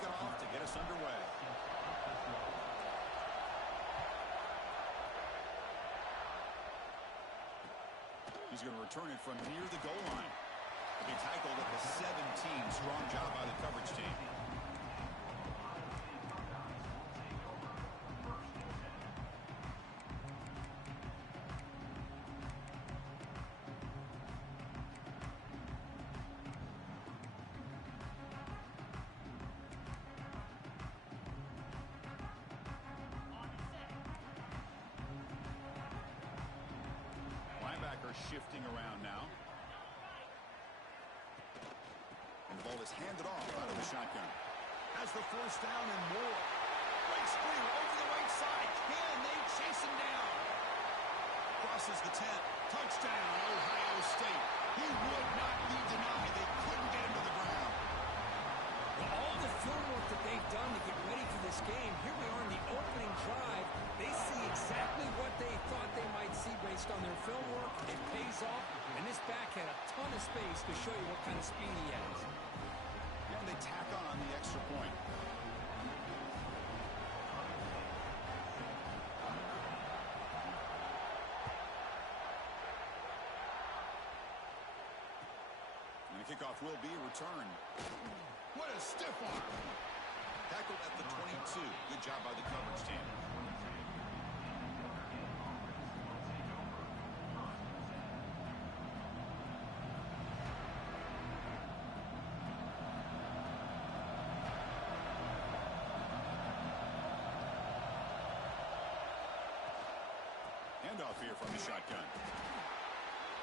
kick it off to get us underway. He's going to return it from near the goal line. He tackled at the 17. Strong job by the coverage team. Linebacker shifting around now. And the ball is handed off out of the shotgun. Has the first down and more. Breaks free over the right side. Can they chase him down? Crosses the 10. Touchdown, Ohio State. He would not be denied. They couldn't get him to the ground. Well, all the film work that they've done to get ready for this game, here we are in the opening drive. They see exactly what they thought they might see based on their film work. It pays off, and this back had a ton of space to show you what kind of speed he has. And they tack on the extra point. And the kickoff will be returned. What a stiff arm! Tackled at the 22. Good job by the coverage team. Handoff here from the shotgun.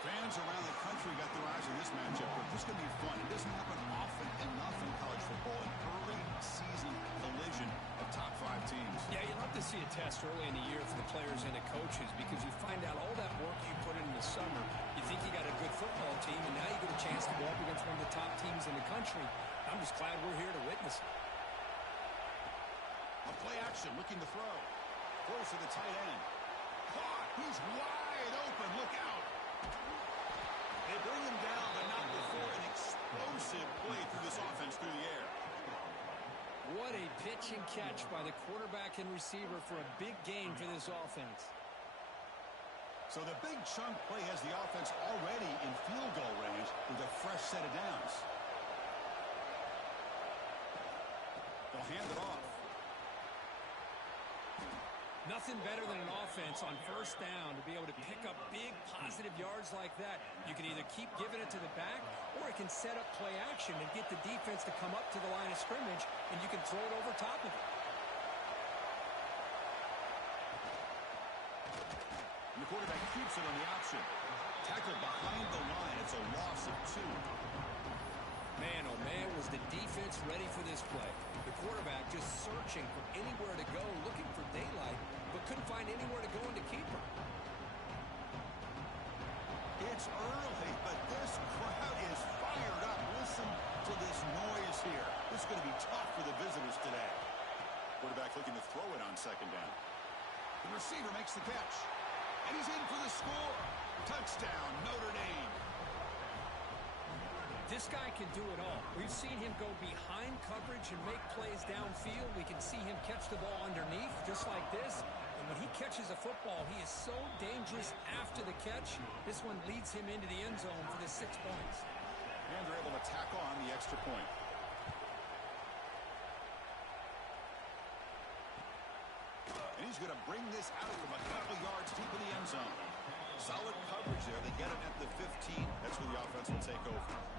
Fans around the country got their eyes on this matchup, but this is going to be fun. It doesn't happen often enough in college football, an early season collision of top 5 teams. Yeah, you love to see a test early in the year for the players and the coaches because you find out all that work you put in the summer. You think you got a good football team, and now you get a chance to go up against one of the top teams in the country. I'm just glad we're here to witness it. A play action, looking to throw. Throws to the tight end. Caught! He's wide open. Look out! They bring him down, but not before an explosive play through this offense through the air. What a pitch and catch by the quarterback and receiver for a big gain for this offense. So the big chunk play has the offense already in field goal range with a fresh set of downs. They'll hand it off. Nothing better than an offense on first down to be able to pick up big positive yards like that. You can either keep giving it to the back, or it can set up play action and get the defense to come up to the line of scrimmage, and you can throw it over top of it. And the quarterback keeps it on the option. Tackled behind the line. It's a loss of 2. Man, oh man, was the defense ready for this play. The quarterback just searching for anywhere to go, looking for daylight, but couldn't find anywhere to go in the keeper. It's early, but this crowd is fired up. Listen to this noise here. This is going to be tough for the visitors today. Quarterback looking to throw it on second down. The receiver makes the catch, and he's in for the score. Touchdown, Notre Dame. This guy can do it all. We've seen him go behind coverage and make plays downfield. We can see him catch the ball underneath just like this. And when he catches a football, he is so dangerous after the catch. This one leads him into the end zone for the 6 points. And they're able to tack on the extra point. And he's going to bring this out from a couple yards deep in the end zone. Solid coverage there. They get him at the 15. That's where the offense will take over.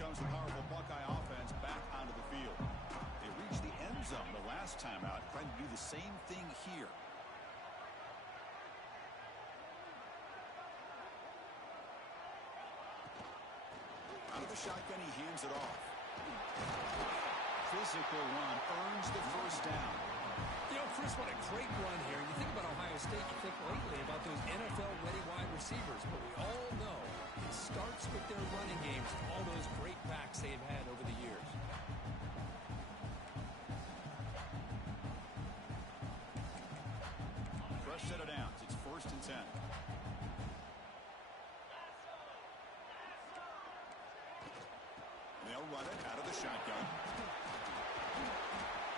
Comes the powerful Buckeye offense back onto the field. They reached the end zone the last time out, trying to do the same thing here. Out of the shotgun, he hands it off. Physical run earns the first down. You know, Chris, what a great run here. You think about Ohio State, you think lately about those NFL-ready wide receivers, but we all know it starts with their running games, all those great backs they've had over the years. 1st and 10. They'll run it out of the shotgun.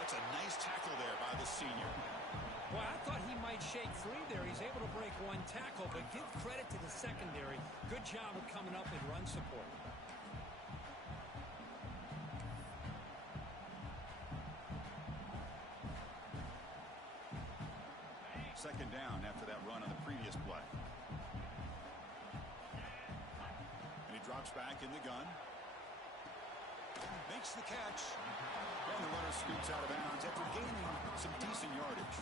That's a nice tackle there by the senior. Well, I thought he might shake free there. He's able to break one tackle, but give credit to the secondary. Good job of coming up and run support. Second down after that run on the previous play. And he drops back in the gun. Makes the catch. And the runner scoots out of bounds after gaining some decent yardage.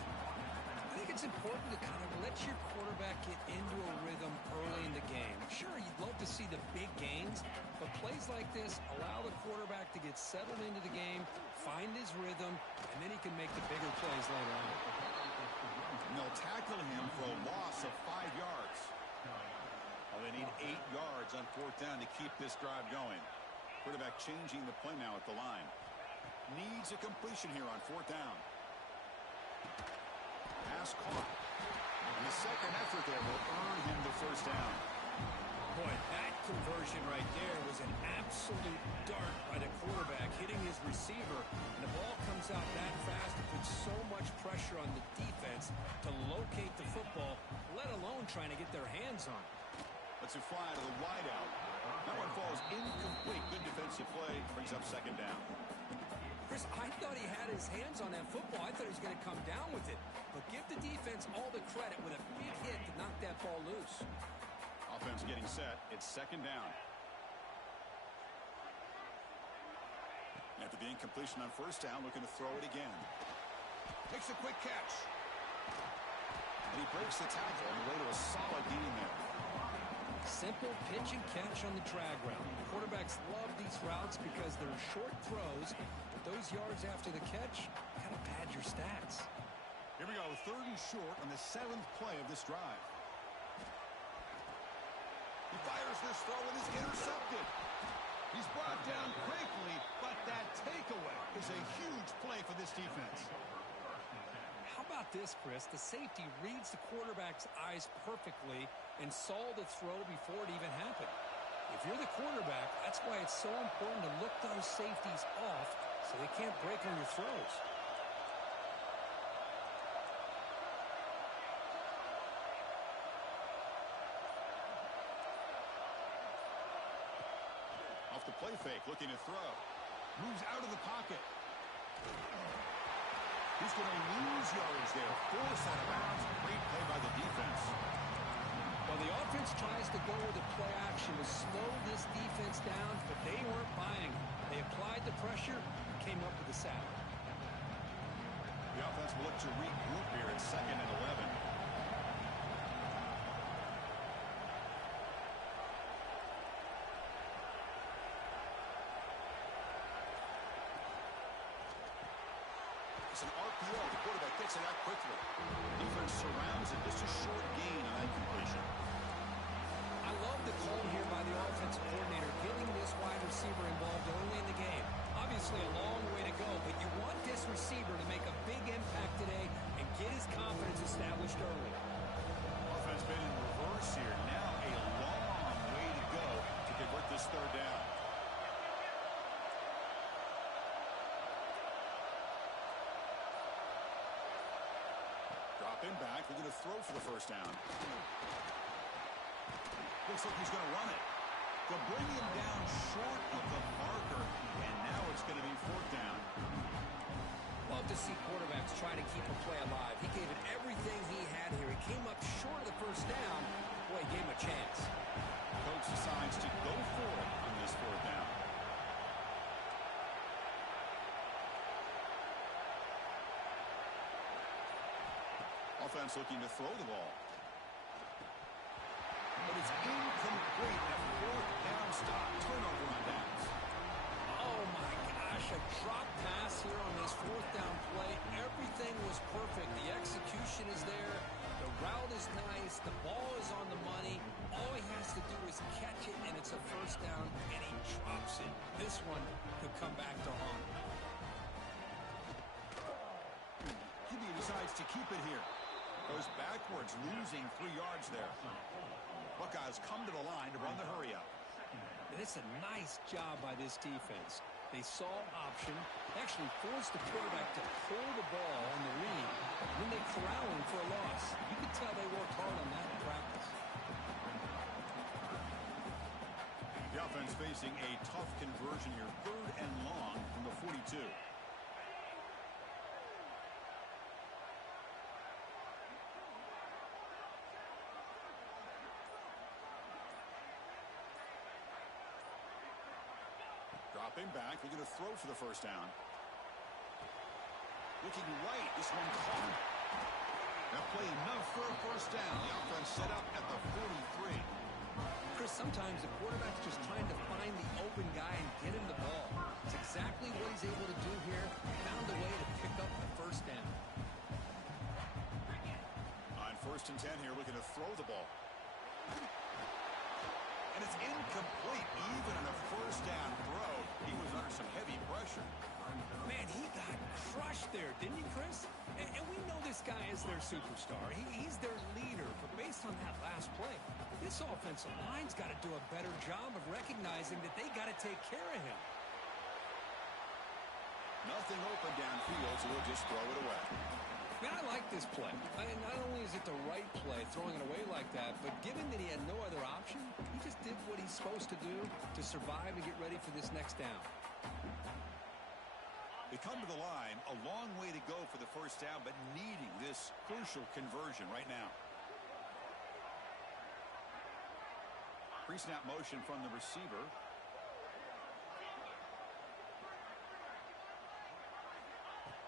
I think it's important to kind of let your quarterback get into a rhythm early in the game. Sure, you'd love to see the big gains, but plays like this allow the quarterback to get settled into the game, find his rhythm, and then he can make the bigger plays later on. And they'll tackle him for a loss of 5 yards. Well, they need 8 yards on 4th down to keep this drive going. Quarterback changing the play now at the line. Needs a completion here on 4th down. Pass caught. And the second effort there will earn him the 1st down. Boy, that conversion right there was an absolute dart by the quarterback hitting his receiver. And the ball comes out that fast. It puts so much pressure on the defense to locate the football, let alone trying to get their hands on it. Let's it fly to the wideout. That one falls incomplete. Good defensive play. Brings up 2nd down. Chris, I thought he had his hands on that football. I thought he was going to come down with it. But give the defense all the credit with a big hit to knock that ball loose. Offense getting set. It's 2nd down. After the incompletion on 1st down, looking to throw it again. Takes a quick catch. And he breaks the tackle on the way to a solid gain there. Simple pitch and catch on the drag route. Quarterbacks love these routes because they're short throws, but those yards after the catch kind of pad your stats. Here we go, 3rd and short on the 7th play of this drive. He fires this throw and is intercepted. He's brought down quickly, but that takeaway is a huge play for this defense. How about this, Chris? The safety reads the quarterback's eyes perfectly and saw the throw before it even happened. If you're the quarterback, that's why it's so important to look those safeties off so they can't break on your throws. Off the play fake, looking to throw. Moves out of the pocket. He's going to lose yardage there. Forced out of bounds. Great play by the defense. Well, the offense tries to go with the play action to slow this defense down, but they weren't buying it. They applied the pressure and came up with the sack. The offense will look to regroup here at 2nd and 11. It's an RPO. The quarterback gets it out quickly. Defense surrounds it. Just a short gain on that completion. I love the call here by the offensive coordinator, getting this wide receiver involved early in the game. Obviously a long way to go, but you want this receiver to make a big impact today and get his confidence established early. Offense been in reverse here. Now a long way to go to convert this 3rd down. Drop in back. We're going to throw for the 1st down. Looks like he's going to run it. They'll bring him down short of the marker, and now it's going to be 4th down. Love to see quarterbacks try to keep a play alive. He gave it everything he had here. He came up short of the 1st down. Boy, he gave him a chance. Coach decides to go for it on this 4th down. Offense looking to throw the ball. But it's incomplete. That 4th down stop. Turnover on downs. Oh, my gosh. A drop pass here on this 4th down play. Everything was perfect. The execution is there. The route is nice. The ball is on the money. All he has to do is catch it, and it's a 1st down, and he drops it. This one could come back to haunt him. He decides to keep it here. Goes backwards, losing 3 yards there. Buckeyes come to the line to run the hurry up. And it's a nice job by this defense. They saw option, actually forced the quarterback to pull the ball on the read, when they corral him for a loss. You can tell they worked hard on that in practice. The offense facing a tough conversion here, 3rd and long from the 42. Dropping back, looking to throw for the first down. Looking right, this one caught. That play enough for a first down. The offense set up at the 43. Chris, sometimes the quarterback's just trying to find the open guy and get him the ball. It's exactly what he's able to do here. Found a way to pick up the first down. On 1st and 10 here, looking to throw the ball. And it's incomplete, even on a first down throw. He was under some heavy pressure. Man, he got crushed there, didn't he, Chris? And we know this guy is their superstar. He's their leader. But based on that last play, this offensive line's got to do a better job of recognizing that they got to take care of him. Nothing open downfield, so he'll just throw it away. Man, I like this play. Not only is it the right play, throwing it away like that, but given that he had no other option, he just did what he's supposed to do to survive and get ready for this next down. They come to the line, a long way to go for the first down, but needing this crucial conversion right now. Pre-snap motion from the receiver.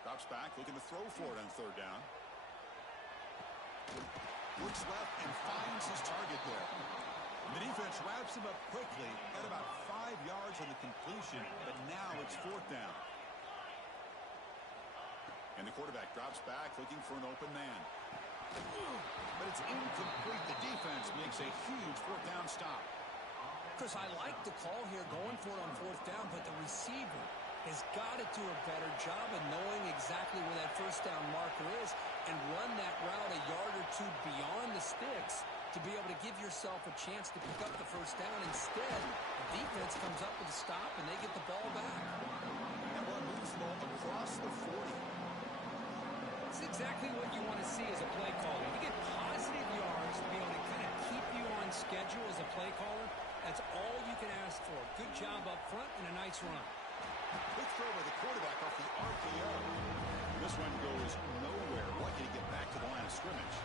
Drops back, looking to throw for it on 3rd down. Looks left and finds his target there. And the defense wraps him up quickly. Got about 5 yards on the completion, but now it's 4th down. And the quarterback drops back, looking for an open man. But it's incomplete. The defense makes a huge 4th down stop. Chris, I like the call here going for it on 4th down, but the receiver has got to do a better job of knowing exactly where that first down marker is and run that route a yard or 2 beyond the sticks to be able to give yourself a chance to pick up the first down. Instead, the defense comes up with a stop and they get the ball back. That one moves the ball across the 40. It's exactly what you want to see as a play caller. You get positive yards to be able to kind of keep you on schedule as a play caller. That's all you can ask for. Good job up front and a nice run. Quick throw by the quarterback off the RPO. This one goes nowhere. Lucky to get back to the line of scrimmage.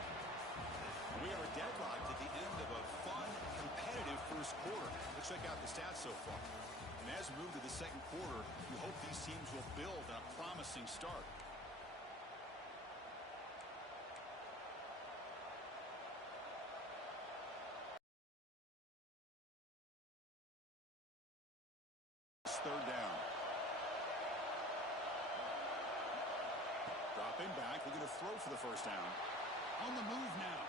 We are deadlocked at the end of a fun, competitive first quarter. Let's check out the stats so far. And as we move to the second quarter, we hope these teams will build on a promising start. Third down. Dropping back, looking to throw for the first down. On the move now.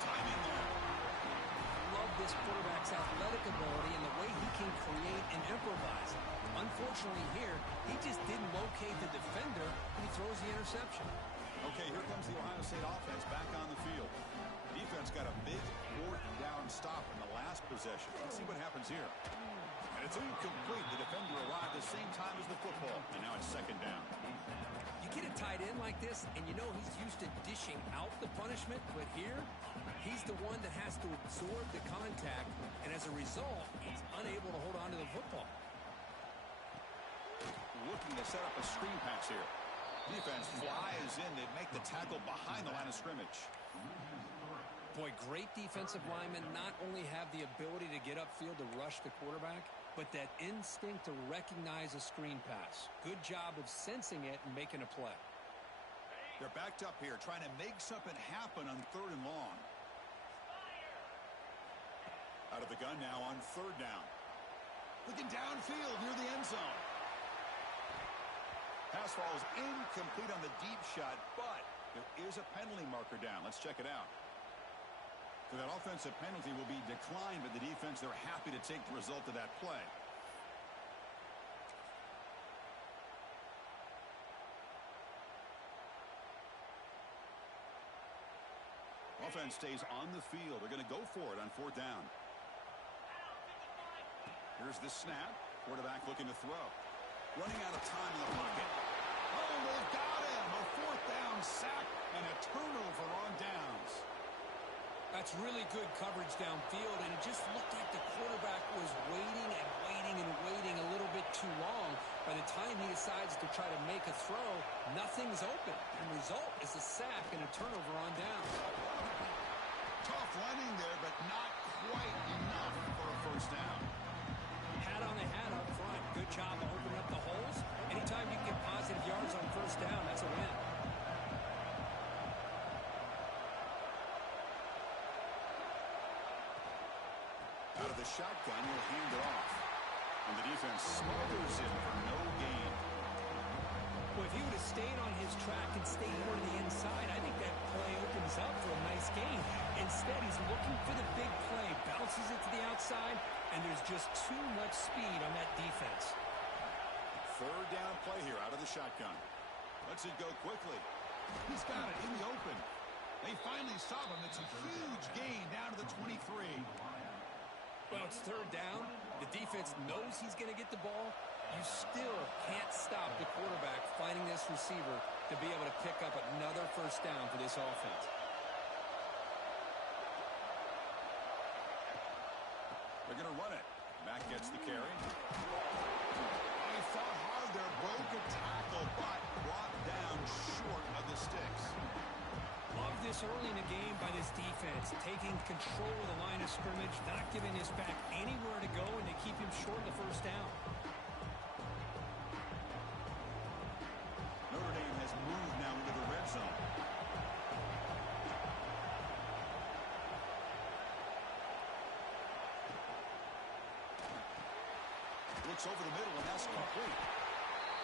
Timing there. Love this quarterback's athletic ability and the way he can create and improvise. Unfortunately here, he just didn't locate the defender and he throws the interception. Okay, here comes the Ohio State offense back on the field. Defense got a big 4th down stop in the last possession. Let's see what happens here. And it's incomplete. The defender arrived at the same time as the football. And now it's 2nd down. You get it tight end like this, and you know he's used to dishing out the punishment, but here, he's the one that has to absorb the contact, and as a result, he's unable to hold on to the football. Looking to set up a screen pass here. Defense flies in. They make the tackle behind the line of scrimmage. Boy, great defensive linemen not only have the ability to get upfield to rush the quarterback, but that instinct to recognize a screen pass. Good job of sensing it and making a play. They're backed up here, trying to make something happen on 3rd and long. Out of the gun now on 3rd down. Looking downfield near the end zone. Pass falls incomplete on the deep shot, but there is a penalty marker down. Let's check it out. So that offensive penalty will be declined by the defense. They're happy to take the result of that play. Offense stays on the field. They're going to go for it on 4th down. Here's the snap. Quarterback looking to throw. Running out of time in the pocket. Oh, they've got him. A 4th down sack and a turnover on downs. That's really good coverage downfield, and it just looked like the quarterback was waiting and waiting and waiting a little bit too long. By the time he decides to try to make a throw, nothing's open. And the result is a sack and a turnover on downs. Tough running there, but not quite enough for a 1st down. Hat on the hat up front. Good job of opening up the holes. Anytime you get positive yards on 1st down, that's a win. Out of the shotgun, he'll hand it off. And the defense smothers him for no gain. Well, if he would have stayed on his track and stayed more to the inside, I think that play opens up for a nice gain. Instead, he's looking for the big play, bounces it to the outside, and there's just too much speed on that defense. 3rd down play here out of the shotgun. Lets it go quickly. He's got it in the open. They finally stop him. It's a huge gain down to the 23. Well, it's 3rd down. The defense knows he's going to get the ball. You still can't stop the quarterback finding this receiver to be able to pick up another 1st down for this offense. They're going to run it. Mack gets the carry. He fought hard there, broke a tackle, but brought down short of the sticks. Love this early in the game by this defense, taking control of the line of scrimmage, not giving his back anywhere to go, and they keep him short of the 1st down. Notre Dame has moved now into the red zone. Looks over the middle, and that's complete.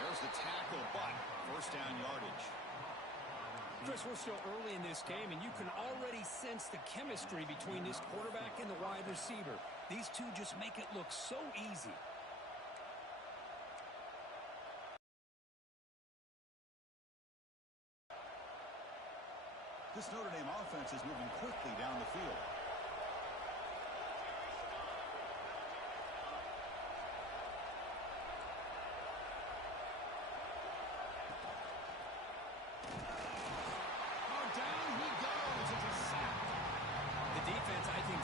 There's the tackle, but 1st down yardage. Chris, we're still early in this game, and you can already sense the chemistry between this quarterback and the wide receiver. These two just make it look so easy. This Notre Dame offense is moving quickly down the field.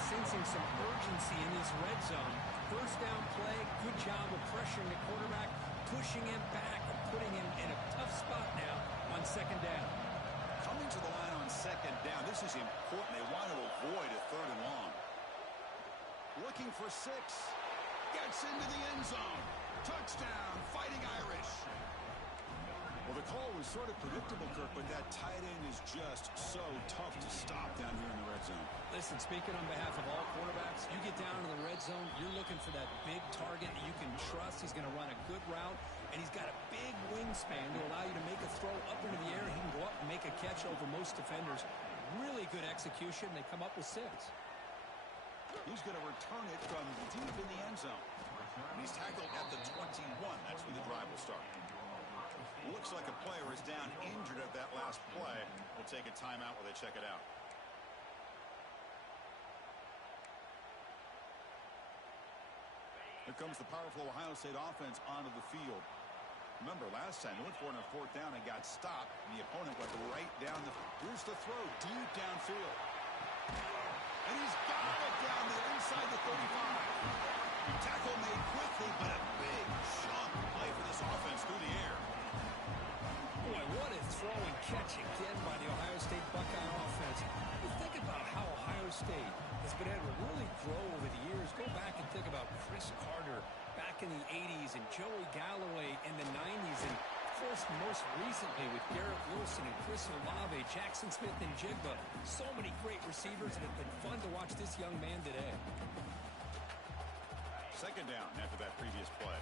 Sensing some urgency in this red zone. 1st down play, good job of pressuring the quarterback, pushing him back, and putting him in a tough spot now on 2nd down. Coming to the line on 2nd down, this is important. They want to avoid a 3rd and long. Looking for 6. Gets into the end zone. Touchdown, Fighting Irish. Well, the call was sort of predictable, Kirk, but that tight end is just so tough to stop down here in the red zone. Listen, speaking on behalf of all quarterbacks, you get down to the red zone, you're looking for that big target that you can trust. He's going to run a good route, and he's got a big wingspan to allow you to make a throw up into the air. He can go up and make a catch over most defenders. Really good execution. They come up with 6. He's going to return it from deep in the end zone. And he's tackled at the 21. That's where the drive will start. Looks like a player is down injured at that last play. We'll take a timeout while they check it out. Here comes the powerful Ohio State offense onto the field. Remember, last time they went for it on 4th down and got stopped. And the opponent went right down the... Here's the throw, deep downfield. And he's got it down there inside the 35. Tackle made quickly, but a big chunk play for this offense through the air. Boy, what a throw and catch again by the Ohio State Buckeye offense. You think about how Ohio State has been able to really grow over the years. Go back and think about Chris Carter back in the 80s and Joey Galloway in the 90s. And, of course, most recently with Garrett Wilson and Chris Olave, Jackson Smith and Jigba. So many great receivers, and it's been fun to watch this young man today. 2nd down after that previous play.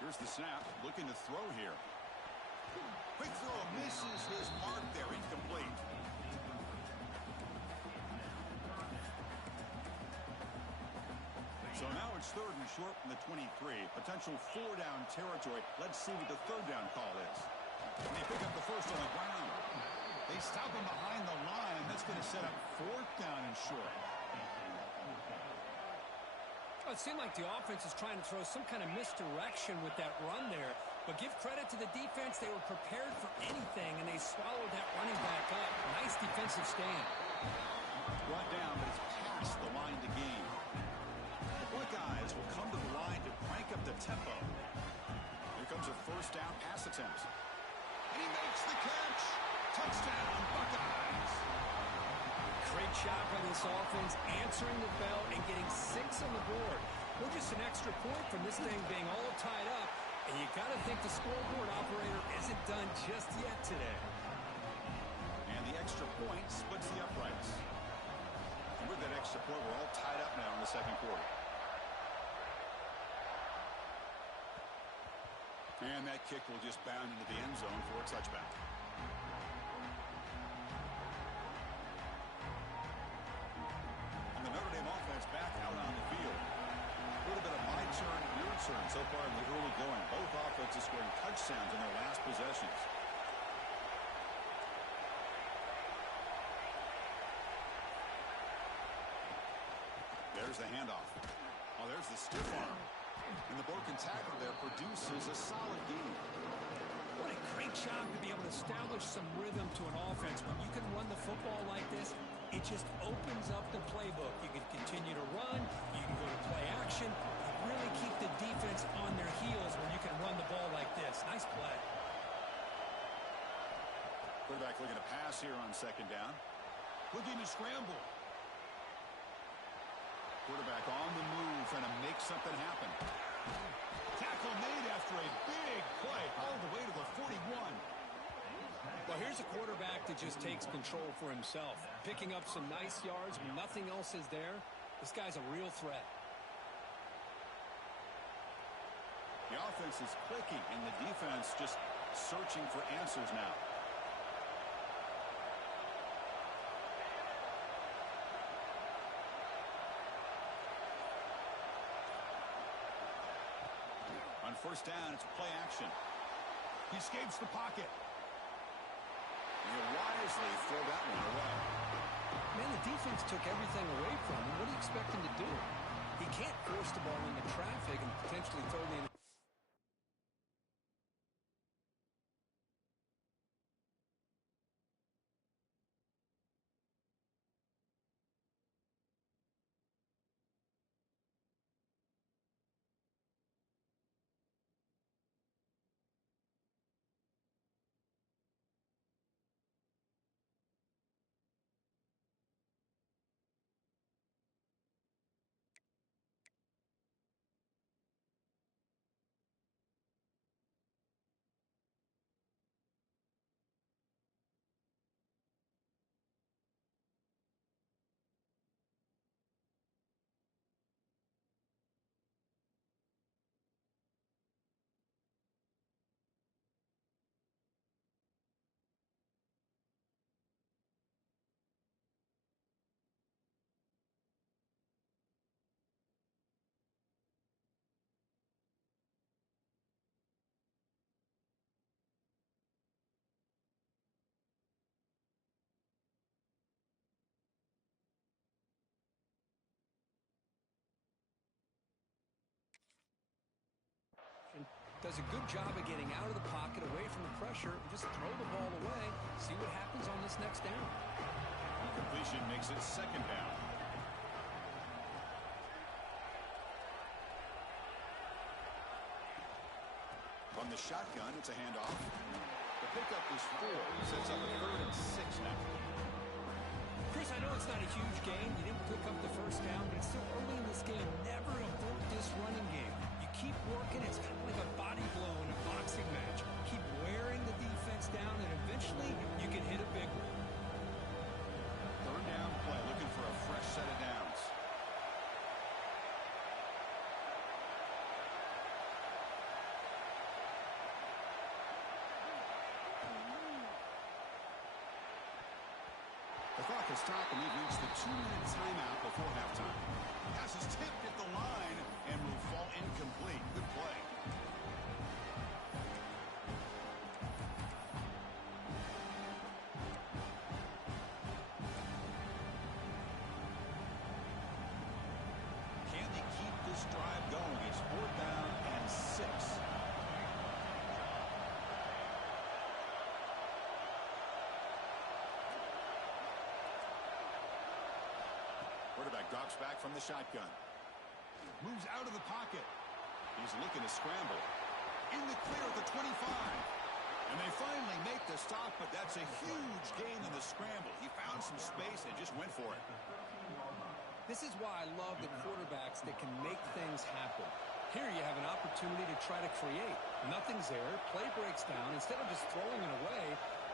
Here's the snap, looking to throw here. Quick throw, misses his mark there, incomplete. So now it's 3rd and short from the 23. Potential 4-down territory. Let's see what the 3rd down call is. And they pick up the first on the ground. They stop him behind the line. That's going to set up 4th down and short. Well, it seemed like the offense is trying to throw some kind of misdirection with that run there. But give credit to the defense. They were prepared for anything, and they swallowed that running back up. Nice defensive stand. Brought down, but it's past the line to gain. The Buckeyes will come to the line to crank up the tempo. Here comes a 1st down pass attempt. And he makes the catch. Touchdown, Buckeyes. Great job by this offense, answering the bell and getting 6 on the board. We're just an extra point from this thing being all tied up. And you got to think the scoreboard operator isn't done just yet today. And the extra point splits the uprights. And with that extra point, we're all tied up now in the 2nd quarter. And that kick will just bound into the end zone for a touchback. And the Notre Dame offense back out on the field. A little bit of my turn, your turn so far in the early going. Both offenses scoring touchdowns in their last possessions. There's the handoff. Oh, there's the stiff arm. And the broken tackle there produces a solid gain. What a great job to be able to establish some rhythm to an offense. When you can run the football like this, it just opens up the playbook. You can continue to run. You can go to play action. You really keep the defense on their heels when you can run the ball like this. Nice play. Quarterback looking to pass here on 2nd down. Looking to scramble. Quarterback on the move, trying to make something happen. Tackle made after a big play all the way to the 41. Well, here's a quarterback that just takes control for himself. Picking up some nice yards when nothing else is there. This guy's a real threat. The offense is clicking, and the defense just searching for answers now. On 1st down, it's play action. He escapes the pocket. And he'll wisely throw that one away. Man, the defense took everything away from him. What do you expect him to do? He can't force the ball into traffic and potentially throw the... Does a good job of getting out of the pocket, away from the pressure, and just throw the ball away. See what happens on this next down. Completion makes it 2nd down. From the shotgun, it's a handoff. The pickup is 4. Sets up a 3rd and 6 now. Chris, I know it's not a huge gain. You didn't pick up the 1st down, but it's still early in this game. Never abort this running game. You keep working. It's kind of like a body blow in a boxing match. Keep wearing the defense down, and eventually you can hit a big one. 3rd down play, looking for a fresh set of downs. The clock has stopped, and we've reached the 2-minute timeout before halftime. Pass is tipped at the line. Drops back from the shotgun. Moves out of the pocket. He's looking to scramble. In the clear at the 25. And they finally make the stop, but that's a huge gain in the scramble. He found some space and just went for it. This is why I love the quarterbacks that can make things happen. Here you have an opportunity to try to create. Nothing's there. Play breaks down. Instead of just throwing it away,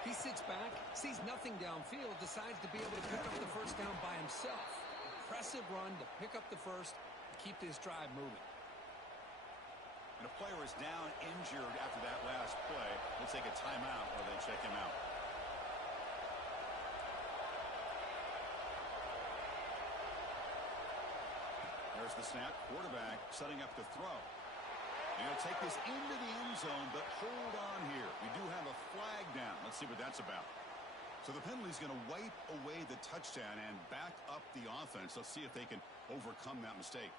he sits back, sees nothing downfield, decides to be able to pick up the first down by himself. Impressive run to pick up the first, keep this drive moving. And a player is down injured after that last play. They'll take a timeout while they check him out. There's the snap. Quarterback setting up the throw. And he'll take this into the end zone, but hold on here. We do have a flag down. Let's see what that's about. So the penalty is going to wipe away the touchdown and back up the offense. Let's see if they can overcome that mistake.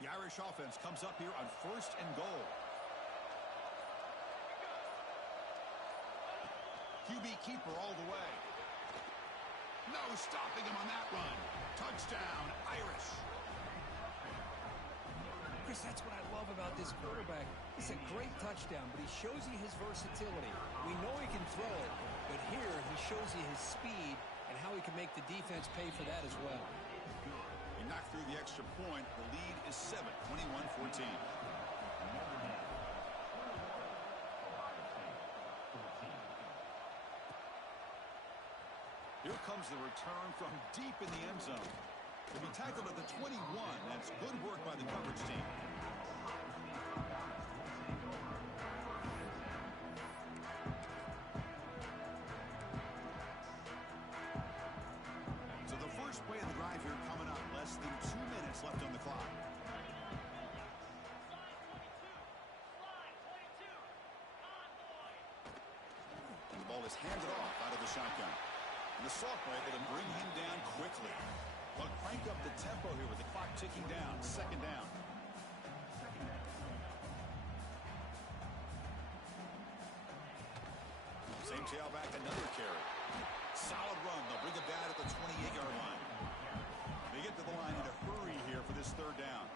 The Irish offense comes up here on 1st and goal. QB keeper all the way. No stopping him on that run. Touchdown, Irish. Chris, that's what I love about this quarterback. It's a great touchdown, but he shows you his versatility. We know he can throw it, but here he shows you his speed and how he can make the defense pay for that as well. He knocked through the extra point. The lead is 7, 21-14. Here comes the return from deep in the end zone. To be tackled at the 21. That's good work by the coverage team. So the first play of the drive here coming up. Less than 2 minutes left on the clock. And the ball is handed off out of the shotgun. And the sophomore able to bring him down quickly. They'll crank up the tempo here with the clock ticking down. 2nd down. Same tailback, another carry. Solid run. They'll bring it down at the 28-yard line. They get to the line in a hurry here for this 3rd down.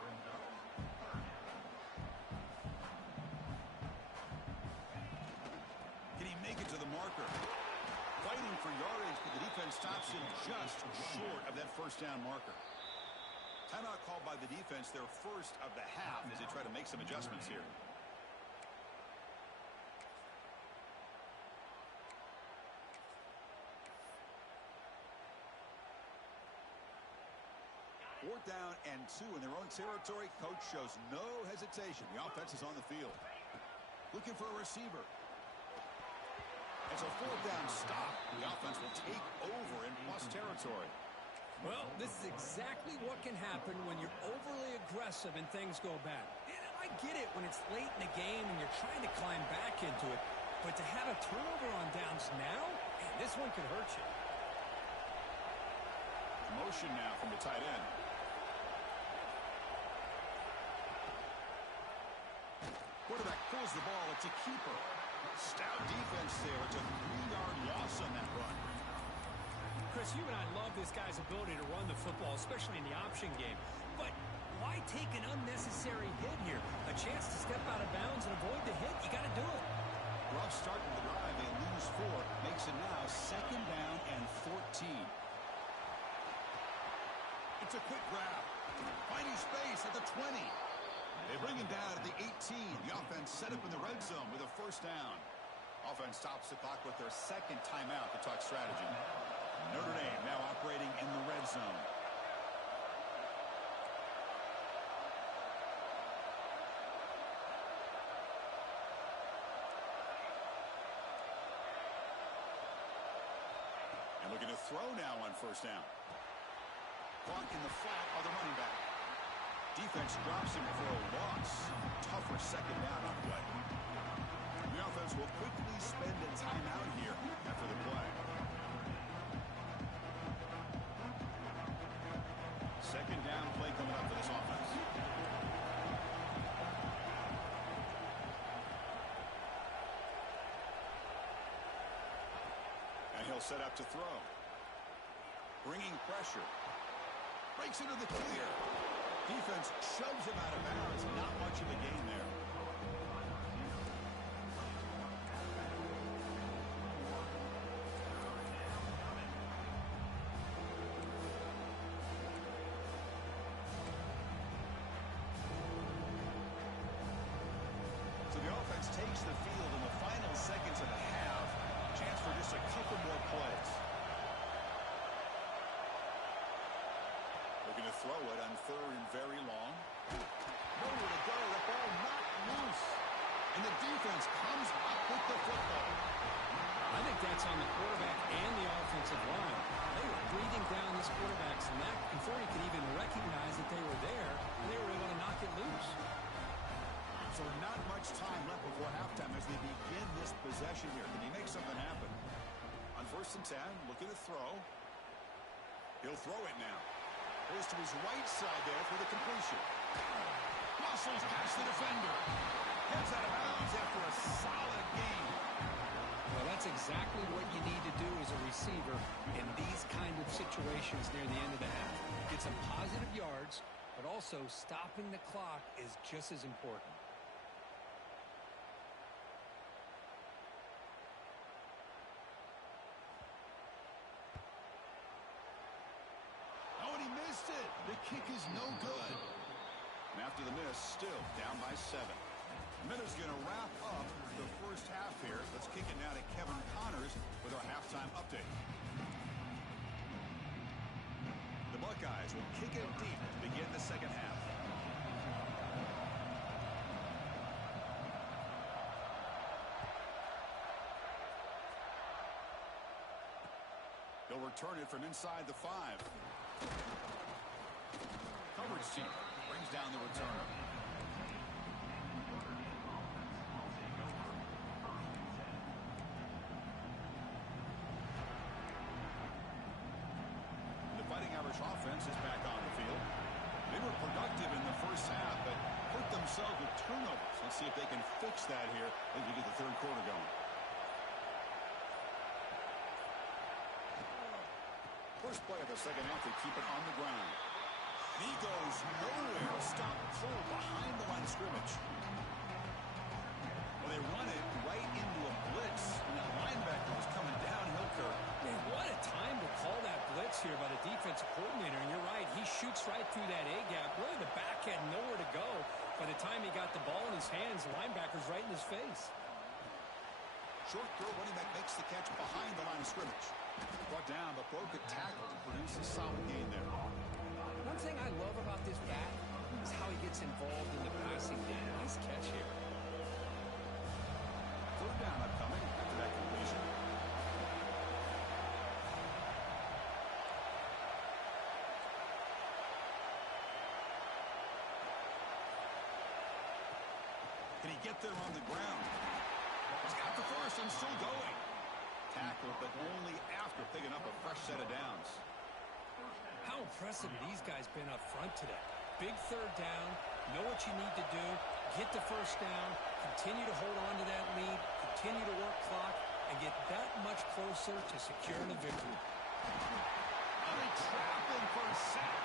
Can he make it to the marker? Fighting for yardage, but the defense stops him just short of that 1st down marker. Timeout called by the defense, their first of the half, as they try to make some adjustments here. Fourth down and 2 in their own territory. Coach shows no hesitation. The offense is on the field. Looking for a receiver. It's a 4th down stop. The offense will take over in plus territory. Well, this is exactly what can happen when you're overly aggressive and things go bad. And I get it when it's late in the game and you're trying to climb back into it. But to have a turnover on downs now, man, this one could hurt you. Motion now from the tight end. Quarterback pulls the ball. It's a keeper. Stout defense there. It's a 3-yard loss on that run. Chris, you and I love this guy's ability to run the football, especially in the option game. But why take an unnecessary hit here? A chance to step out of bounds and avoid the hit? You got to do it. Rough start to the drive. They lose 4. Makes it now 2nd down and 14. It's a quick grab. Finding space at the 20. They bring him down at the 18. The offense set up in the red zone with a 1st down. Offense stops the clock with their 2nd timeout to talk strategy. Notre Dame now operating in the red zone. And looking to throw now on 1st down. Caught in the flat of the running back. Defense drops him for a loss. Tougher 2nd down on play. The offense will quickly spend a timeout here after the play. 2nd down play coming up for this offense. set up to throw. Bringing pressure. Breaks into the clear. Defense shoves him out of bounds. Not much of a gain there. So the offense takes the field in the final seconds of the half. Chance for just a couple more plays. Looking to throw it on third and very long. Nowhere to go. The ball not loose. And the defense comes up with the football. I think that's on the quarterback and the offensive line. They were breathing down this quarterback's neck before he could even recognize that they were there, and they were able to knock it loose. So not much time left before halftime as they begin this possession here. Can he make something happen? On 1st and 10, looking to throw. He'll throw it now. Goes to his right side there for the completion. Muscles past the defender. Gets out of bounds after a solid game. Well, that's exactly what you need to do as a receiver in these kind of situations near the end of the half. Get some positive yards, but also stopping the clock is just as important. Oh, and he missed it. The kick is no good. And after the miss, still down by 7. Minutes going to wrap up the first half here. Let's kick it now to Kevin Connors with our halftime update. The Buckeyes will kick it deep to begin the second half. They'll return it from inside the 5. Coverage team brings down the returner. Offense is back on the field. They were productive in the first half, but hurt themselves with turnovers. Let's see if they can fix that here as we get the third quarter going. First play of the second half, they keep it on the ground. He goes nowhere. Stop full behind the line of scrimmage. Well, they run it right into a blitz, and that linebacker was coming downhill, Kirk. Man, what a time to call that blitz here by the defensive coordinator. And you're right, he shoots right through that A-gap. Really, the back had nowhere to go. By the time he got the ball in his hands, the linebacker's right in his face. Short throw, running back makes the catch behind the line of scrimmage. Brought down, but broke a tackle to produce a solid gain there. One thing I love about this back is how he gets involved in the passing game. Nice catch here. Third down upcoming after that completion. Can he get there on the ground? He's got the first and still going. Tackle, but only after picking up a fresh set of downs. How impressive these guys been up front today. Big third down, know what you need to do, get the first down, continue to hold on to that lead, continue to work clock, and get that much closer to securing a victory. And they trap him for a sack.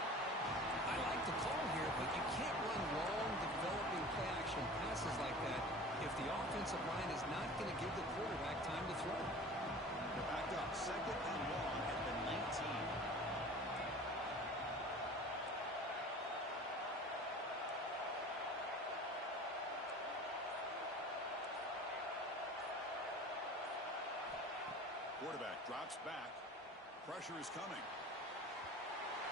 I like the call here, but you can't run long, developing play-action passes like that if the offensive line is not going to give the quarterback time to throw. They're backed up, second and long at the 19. Quarterback drops back. Pressure is coming.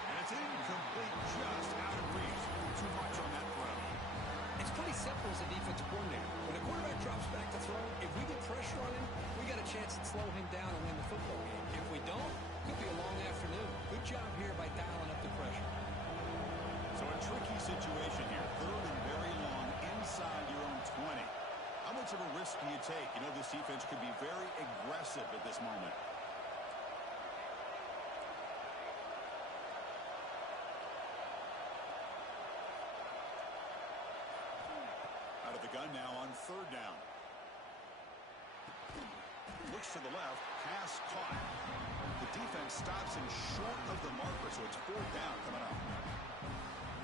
And it's incomplete, just out of reach. Too much on that throw. It's pretty simple as a defensive coordinator. When a quarterback drops back to throw, if we get pressure on him, we got a chance to slow him down and win the football game. If we don't, it could be a long afternoon. Good job here by dialing up the pressure. So a tricky situation here. Third and very long inside your own 20. How much of a risk do you take? You know, this defense could be very aggressive at this moment. Out of the gun now on third down. Looks fakes to the left. Pass caught. The defense stops him short of the marker, so it's 4th down coming up.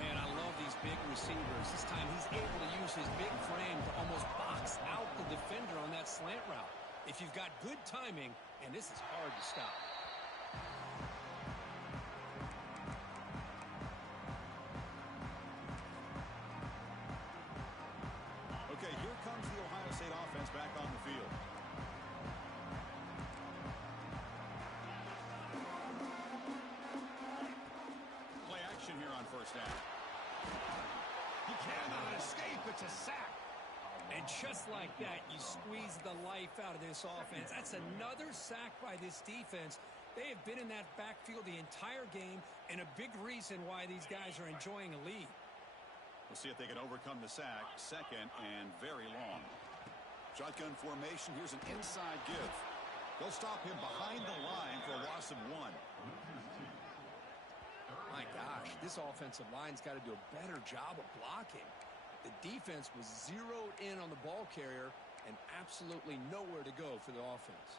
Man, I love these big receivers. This time he's able to use his big frame to almost box out the defender on that slant route. If you've got good timing, and this is hard to stop. Okay, here comes the Ohio State offense back on the field. Play action here on 1st down. He cannot escape. It's a sack. And just like that, you squeeze the life out of this offense. That's another sack by this defense. They have been in that backfield the entire game, and a big reason why these guys are enjoying a lead. We'll see if they can overcome the sack. 2nd and very long. Shotgun formation. Here's an inside give. They'll stop him behind the line for a loss of 1. My gosh, this offensive line's got to do a better job of blocking. The defense was zeroed in on the ball carrier and absolutely nowhere to go for the offense.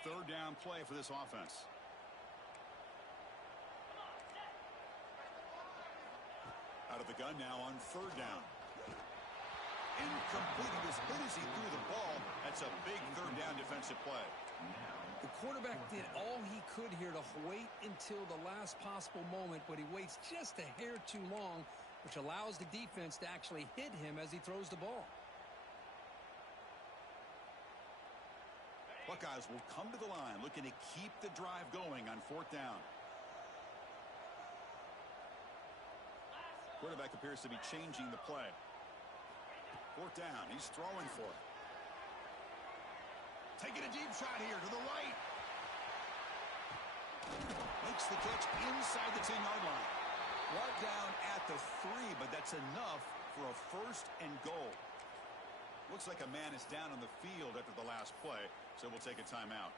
3rd down play for this offense. Out of the gun now on 3rd down. Incomplete. He was hit as he threw the ball. That's a big 3rd down defensive play. The quarterback did all he could here to wait until the last possible moment, but he waits just a hair too long, which allows the defense to actually hit him as he throws the ball. Buckeyes will come to the line looking to keep the drive going on 4th down. Quarterback appears to be changing the play. 4th down. He's throwing for it. Taking a deep shot here to the right. Makes the catch inside the 10-yard line. Brought down at the 3, but that's enough for a 1st and goal. Looks like a man is down on the field after the last play, so we'll take a timeout.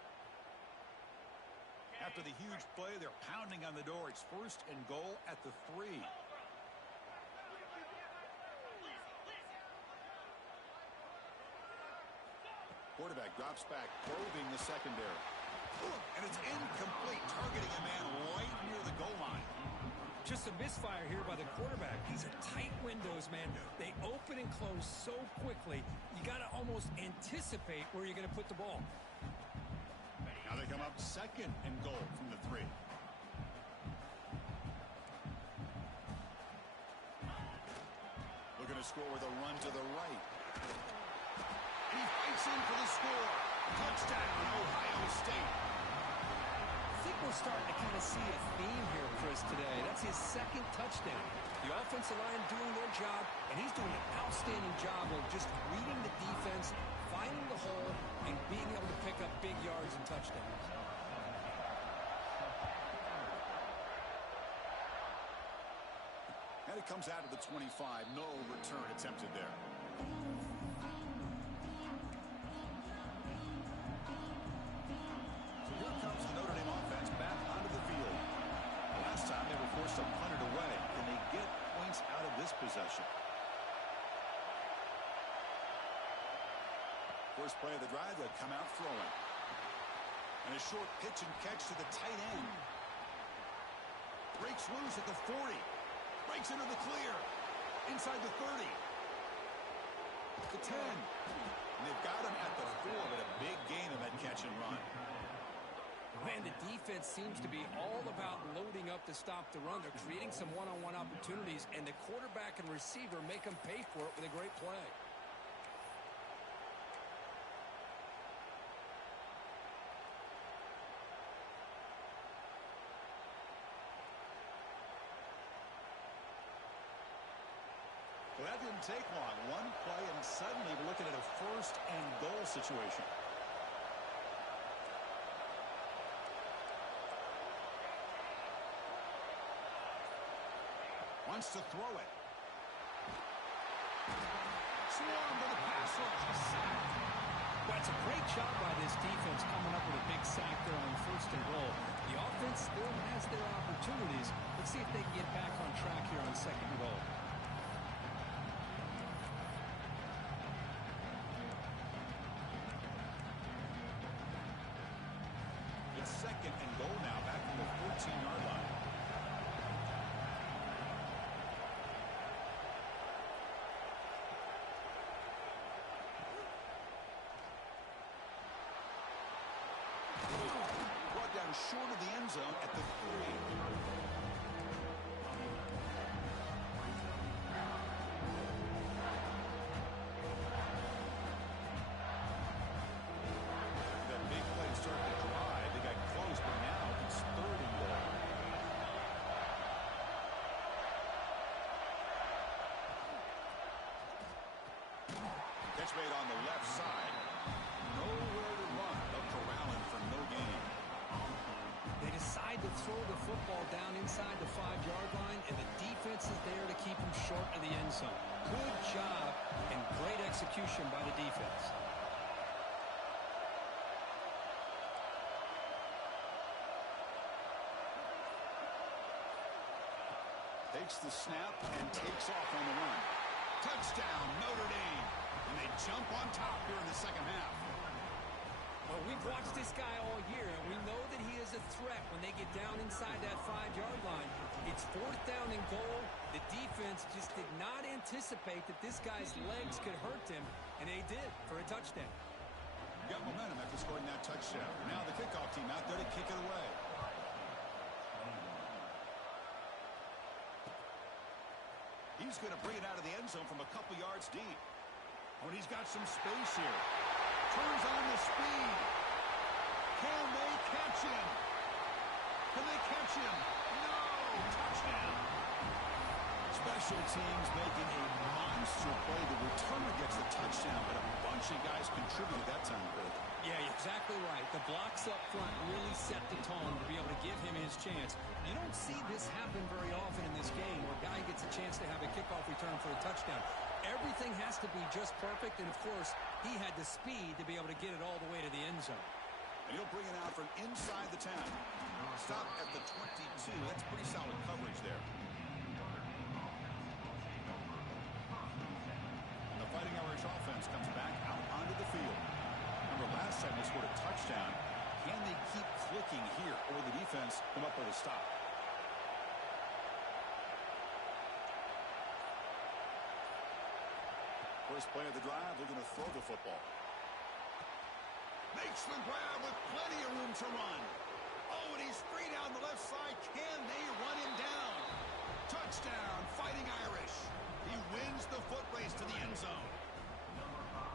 After the huge play, they're pounding on the door. It's 1st and goal at the 3. Quarterback drops back, probing the secondary. And it's incomplete, targeting a man right near the goal line. Just a misfire here by the quarterback. These are tight windows, man. They open and close so quickly, you got to almost anticipate where you're going to put the ball. Now they come up 2nd and goal from the 3. Looking to score with a run to the right. And he fights in for the score. Touchdown, Ohio State. I think we're starting to kind of see a theme here, Chris, today. That's his 2nd touchdown. The offensive line doing their job, and he's doing an outstanding job of just reading the defense, finding the hole, and being able to pick up big yards and touchdowns. And it comes out of the 25. No return attempted there. So here comes the Notre Dame offense back onto the field. Last time they were forced to punt it away. Can they get points out of this possession? First play of the drive, they'll come out throwing. And a short pitch and catch to the tight end. Breaks loose at the 40. Breaks into the clear. Inside the 30. The 10. And they've got him at the 4, but a big gain in that catch and run. Man, the defense seems to be all about loading up to stop the run. They're creating some one-on-one opportunities, and the quarterback and receiver make them pay for it with a great play. Well, that didn't take long. One play, and suddenly we're looking at a 1st and goal situation. Wants to throw it. Swarmed to the pass rush. A sack. Well, it's a great job by this defense coming up with a big sack there on 1st and goal. The offense still has their opportunity. opportunities. Let's see if they can get back on track here on second and goal. It's second and goal now, back from the 14-yard line. Brought down short of the end zone at the 3. That big play to start the drive. They got close, but now it's third and goal. Catch made on the left side. Nowhere to run. They'll corral him for no gain. They decide to throw the football down inside the 5-yard line, and the defense is there to keep him short of the end zone. Good job and great execution by the defense. Takes the snap and takes off on the run. Touchdown, Notre Dame. And they jump on top here in the second half. Well, we've watched this guy all year, and we know that he is a threat when they get down inside that 5-yard line. It's fourth down and goal. The defense just did not anticipate that this guy's legs could hurt him, and they did for a touchdown. Got momentum after scoring that touchdown. Now the kickoff team out there to kick it away. He's going to bring it out of the end zone from a couple yards deep. Oh, and he's got some space here. Turns on the speed. Can they catch him? Can they catch him? No! Touchdown! Special teams making a monster play. The returner gets the touchdown, but a bunch of guys contributed that time, Craig. Yeah, exactly right. The blocks up front really set the tone to be able to give him his chance. You don't see this happen very often in this game where a guy gets a chance to have a kickoff return for a touchdown. Everything has to be just perfect, and of course, he had the speed to be able to get it all the way to the end zone. And he'll bring it out from inside the 10. Stop at the 22. That's pretty solid coverage there. The Fighting Irish offense comes back out onto the field. Remember, last time they scored a touchdown. Can they keep clicking here, or will the defense come up with a stop? First play of the drive, they're going to throw the football. Makes the grab with plenty of room to run. Oh, and he's free down the left side. Can they run him down? Touchdown, Fighting Irish. He wins the foot race to the end zone.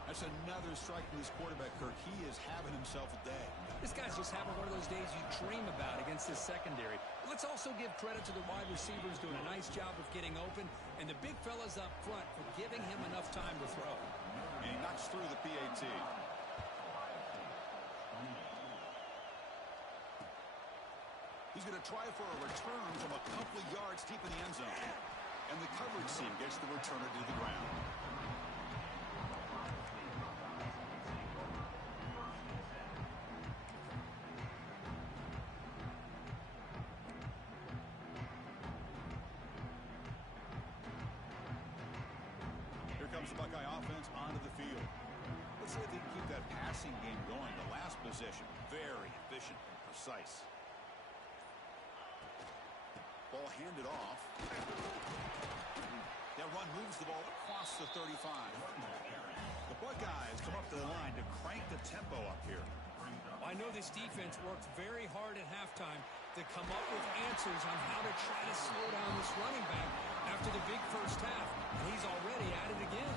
That's another strike from his quarterback, Kirk. He is having himself a day. This guy's just having one of those days you dream about against this secondary. Let's also give credit to the wide receivers doing a nice job of getting open, and the big fellas up front for giving him enough time to throw. And he knocks through the PAT. He's going to try for a return from a couple of yards deep in the end zone. And the coverage team gets the returner to the ground. Here comes the Buckeye offense onto the field. Let's see if they can keep that passing game going. The last possession, very efficient and precise. Ball handed off. That run moves the ball across the 35. The Buckeyes come up to the line to crank the tempo up here. I know this defense worked very hard at halftime to come up with answers on how to try to slow down this running back after the big first half. And he's already at it again.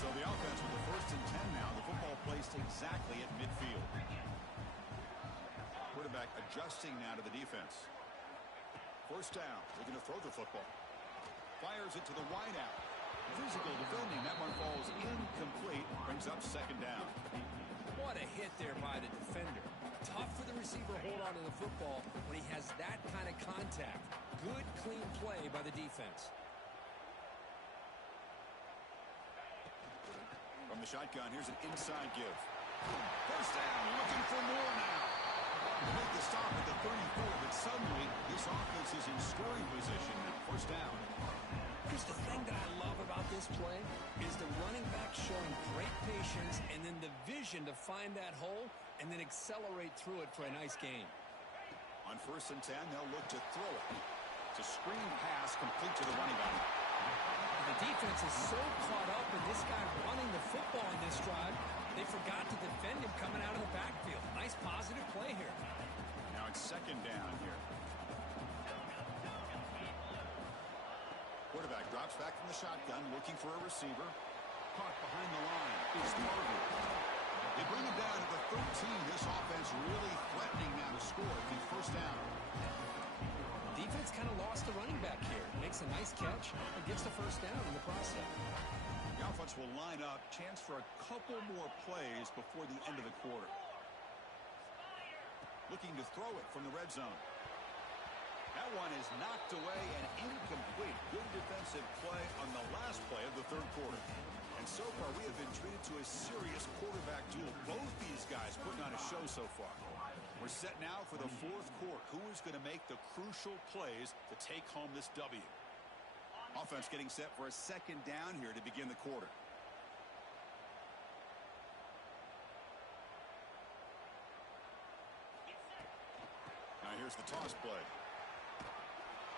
So the offense with the 1st and 10 now. The football placed exactly at midfield. Quarterback adjusting now to the defense. First down. They're going to throw the football. Fires it to the wideout. Physical defending. That one falls incomplete. Brings up second down. What a hit there by the defender. Tough for the receiver to hold on to the football when he has that kind of contact. Good, clean play by the defense. From the shotgun, here's an inside give. First down, looking for more suddenly, this offense is in scoring position now. First down. Here's the thing that I love about this play is the running back showing great patience and then the vision to find that hole and then accelerate through it for a nice gain. On 1st and 10, they'll look to throw it. It's a screen pass complete to the running back. The defense is so caught up in this guy running the football in this drive, they forgot to defend him coming out of the backfield. Nice positive play here. Now it's 2nd down here. Quarterback drops back from the shotgun, looking for a receiver. Caught behind the line is Marvin. They bring him down to the 13. This offense really threatening now to score the 1st down. Defense kind of lost the running back here. Makes a nice catch and gets the 1st down in the process. The offense will line up. Chance for a couple more plays before the end of the quarter. Looking to throw it from the red zone. That one is knocked away and incomplete. Good defensive play on the last play of the 3rd quarter. And so far, we have been treated to a serious quarterback duel. Both these guys putting on a show so far. We're set now for the 4th quarter. Who is going to make the crucial plays to take home this W? Offense getting set for a 2nd down here to begin the quarter. Now here's the toss play.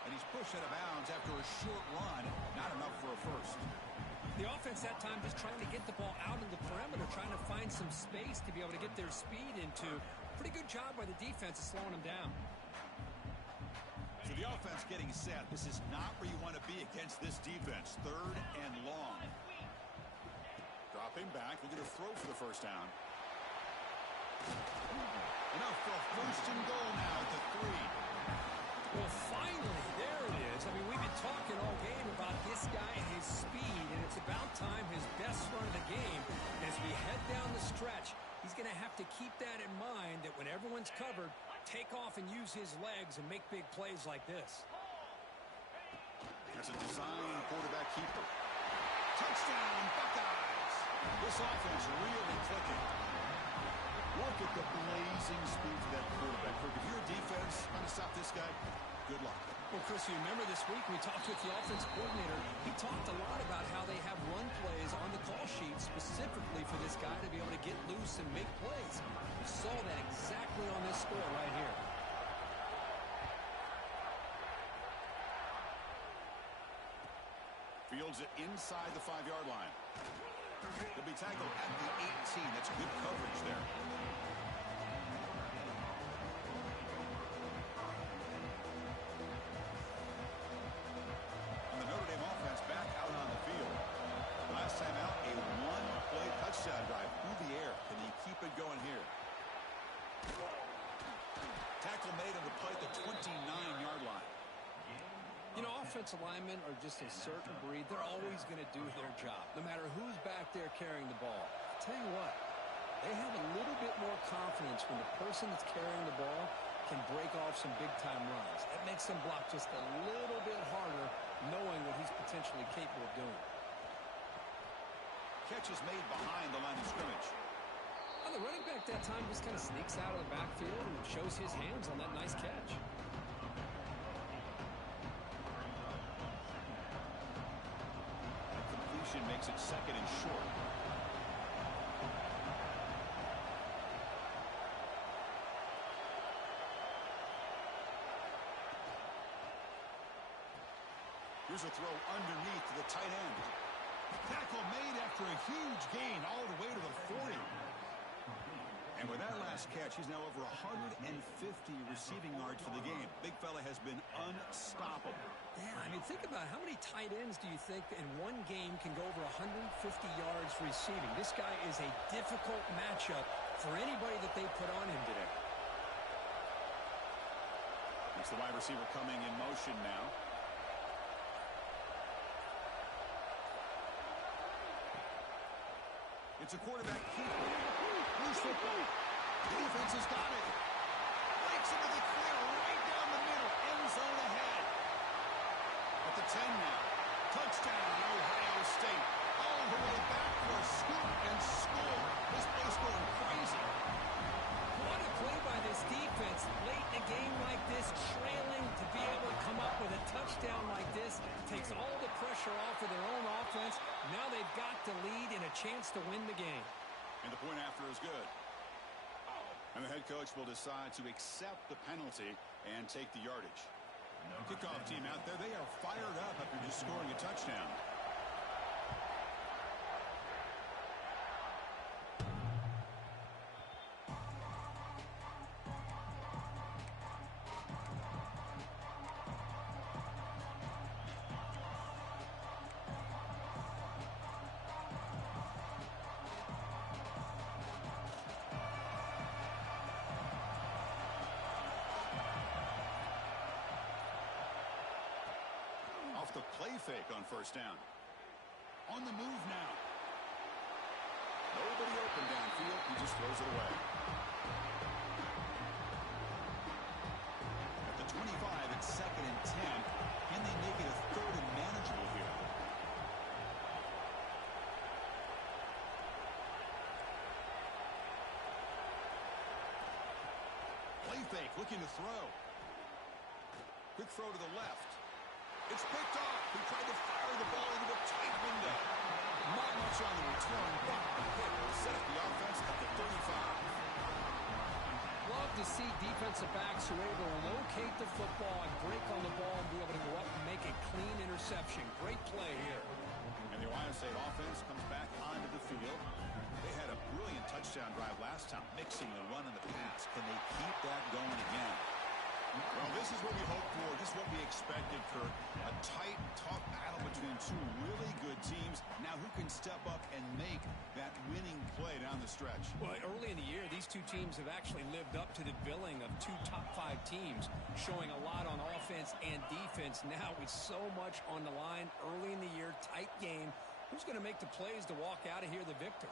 And he's pushed out of bounds after a short run. Not enough for a first. The offense that time just trying to get the ball out in the perimeter, trying to find some space to be able to get their speed into. Pretty good job by the defense of slowing them down. So the offense getting set. This is not where you want to be against this defense. 3rd and long. Dropping back. We're going to throw for the 1st down. Enough for a 1st and goal now at the 3. Well, finally, there it is. I mean, we've been talking all game about this guy and his speed, and it's about time his best run of the game. As we head down the stretch, he's going to have to keep that in mind, that when everyone's covered, take off and use his legs and make big plays like this. That's a design quarterback keeper. Touchdown, Buckeyes! This offense really clicking. Look at the blazing speed of that quarterback. If you're a defense trying to stop this guy, good luck. Well, Chris, you remember this week we talked with the offensive coordinator. He talked a lot about how they have run plays on the call sheet specifically for this guy to be able to get loose and make plays. We saw that exactly on this score right here. Fields it inside the 5-yard line. He'll be tackled at the 18. That's good coverage there. And the Notre Dame offense back out on the field. Last time out, a 1-play touchdown drive through the air. Can he keep it going here? Tackle made on the play at the 29-yard line. You know, offensive linemen are just a certain breed. They're always going to do their job, no matter who's back there carrying the ball. I'll tell you what, they have a little bit more confidence when the person that's carrying the ball can break off some big-time runs. That makes them block just a little bit harder, knowing what he's potentially capable of doing. Catch is made behind the line of scrimmage. Well, the running back that time just kind of sneaks out of the backfield and shows his hands on that nice catch. Makes it 2nd and short. Here's a throw underneath to the tight end. Tackle made after a huge gain all the way to the 40. And with that last catch, he's now over 150 receiving yards for the game. Big fella has been unstoppable. Yeah, I mean, think about how many tight ends do you think in one game can go over 150 yards receiving? This guy is a difficult matchup for anybody that they put on him today. It's the wide receiver coming in motion now. It's a quarterback keeper. Loose football. The defense has got it. Breaks into the clear right down the middle. End zone ahead. At the 10 now. Touchdown, Ohio State. All the way back for a scoop and score. This place going crazy. What a play by this defense late in a game like this. chance to win the game. And the point after is good. And the head coach will decide to accept the penalty and take the yardage. Kickoff team out there, they are fired up after just scoring a touchdown. The play fake on first down. On the move now. Nobody open downfield. He just throws it away. At the 25, it's 2nd and 10. Can they make it a 3rd and manageable here? Play fake, looking to throw. Quick throw to the left. It's picked off. He tried to fire the ball into a tight window. Not much on the return, but the hit will set up the offense at the 35. Love to see defensive backs who are able to locate the football and break on the ball and be able to go up and make a clean interception. Great play here. And the Ohio State offense comes back onto the field. They had a brilliant touchdown drive last time, mixing the run and the pass. Can they keep that going again? Well, this is what we hoped for. This is what we expected, Kurt. A tight, tough battle between two really good teams. Now, who can step up and make that winning play down the stretch? Well, early in the year, these two teams have actually lived up to the billing of two top-5 teams, showing a lot on offense and defense. Now, with so much on the line early in the year, tight game, who's going to make the plays to walk out of here the victor?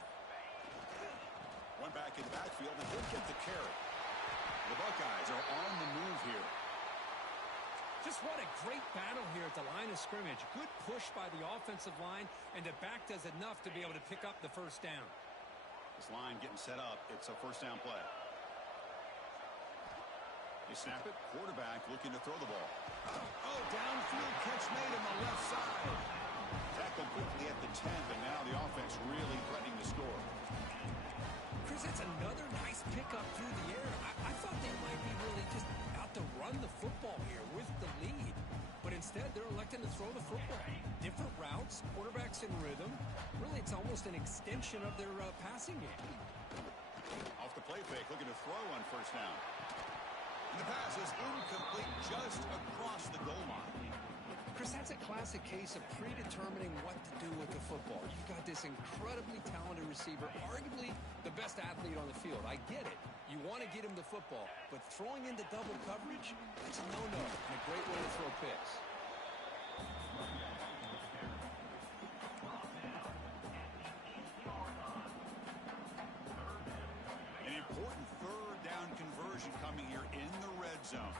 One back in the backfield, and he'll get the carry. The Buckeyes are on the move here. Just what a great battle here at the line of scrimmage. Good push by the offensive line, and the back does enough to be able to pick up the first down. This line getting set up. It's a first down play. You snap it. Quarterback looking to throw the ball. Oh, downfield catch made on the left side. Tackled quickly at the 10, but now the offense really threatening to score. Chris, that's another nice pickup through the air. I thought they might be really just out to run the football here with the lead. But instead, they're electing to throw the football. Different routes, quarterbacks in rhythm. Really, it's almost an extension of their passing game. Off the play fake, looking to throw on first down. And the pass is incomplete just across the goal line. Chris, that's a classic case of predetermining what to do with the football. You've got this incredibly talented receiver, arguably the best athlete on the field. I get it. You want to get him the football, but throwing into double coverage, that's a no-no and a great way to throw picks. An important 3rd down conversion coming here in the red zone.